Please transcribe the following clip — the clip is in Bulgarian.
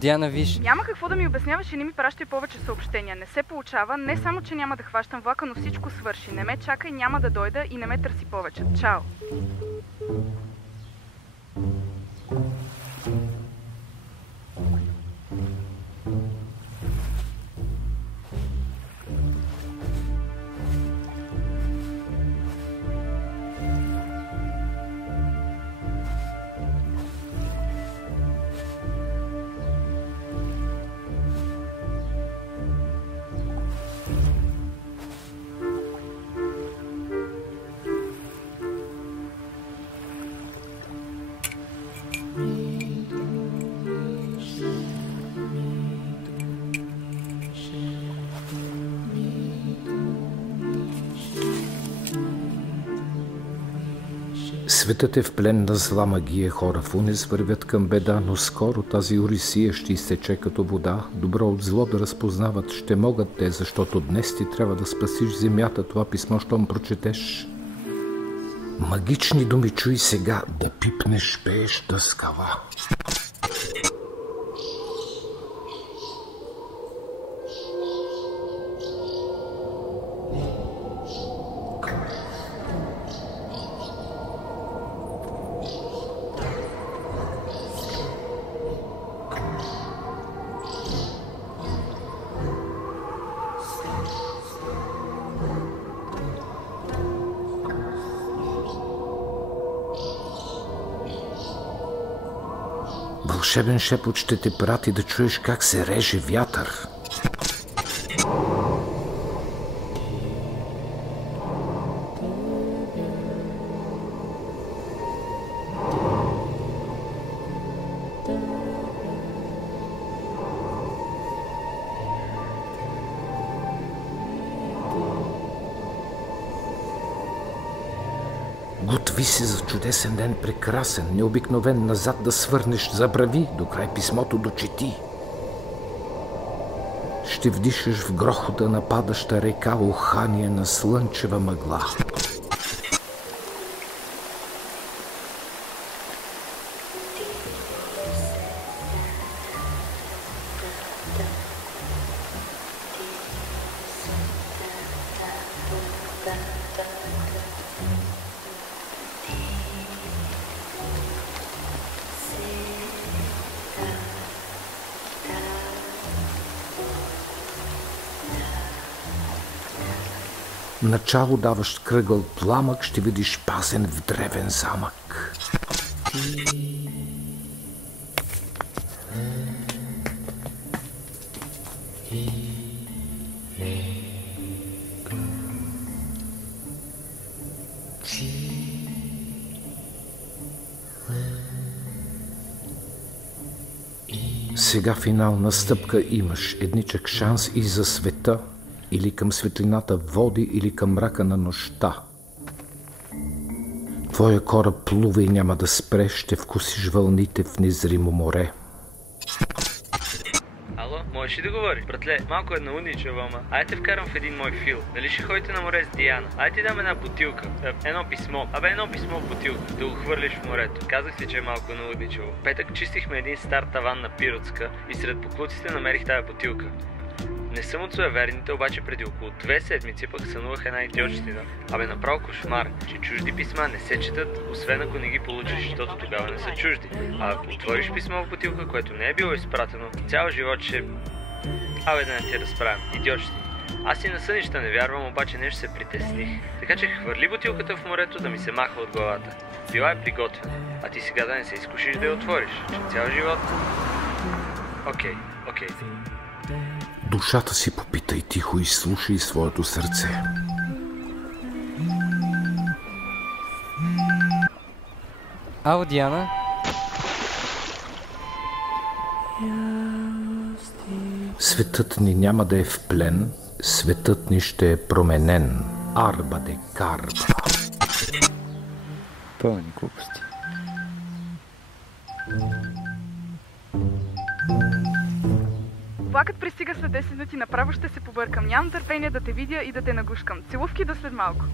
Диана, виж. Няма какво да ми обясняваш и не ми пращай повече съобщения. Не се получава, не само, че няма да хващам влака, но всичко свърши. Не ме чакай, няма да дойда и не ме търси повече. Чао! Светът е в плен на зла магия, хора в унес вървят към беда, но скоро тази Орисия ще изтече като вода. Добро от зло да разпознават ще могат те, защото днес ти трябва да спасиш земята. Това писмо, щом прочетеш. Магични думи чуй сега, да пипнеш пееща скала. Вълшебен шепот ще те прати да чуеш как се реже вятър. Готви се за чудесен ден, прекрасен, необикновен, назад да свърнеш, забрави, до край писмото дочети. Ще вдишаш в грохота на падаща река ухание на слънчева мъгла. Начало даващ кръгъл пламък, ще видиш пазен в древен замък. Сега финална стъпка имаш, едничък шанс и за света, или към светлината води, или към мрака на нощта. Твоя кораб плува и няма да спре, ще вкусиш вълните в незримо море. Ало, можеш ли да говориш? Братле, малко е наудничево, ама. Айде вкарам в един мой фил. Дали ще ходите на море с Диана? Айде ти дам една бутилка. Едно писмо. едно писмо в бутилка. Да го хвърлиш в морето. Казах си, че е малко наудничево. Петък чистихме един стар таван на Пиротска и сред поклуците намерих тая бутилка. Не съм от суеверните, обаче преди около 2 седмици пък сънувах една идиотщина. Направо кошмар, че чужди писма не се четат, освен ако не ги получиш, защото тогава не са чужди. А ако отвориш писмо в бутилка, което не е било изпратено, цял живот ще... да не те разправям, идиотщина. Аз и на сънища не вярвам, обаче нещо се притесних. Така че хвърли бутилката в морето да ми се махва от главата. Била е приготвена, а ти сега да не се изкушиш да я отвориш, че цял живот... Окей. Душата си попитай тихо и слушай своето сърце. Ало, Диана? Светът ни няма да е в плен, светът ни ще е променен. Арба де карба. Пълни глупости. Влакът пристига след 10 минути, направо ще се побъркам. Нямам търпение да те видя и да те нагушкам. Целувки до след малко.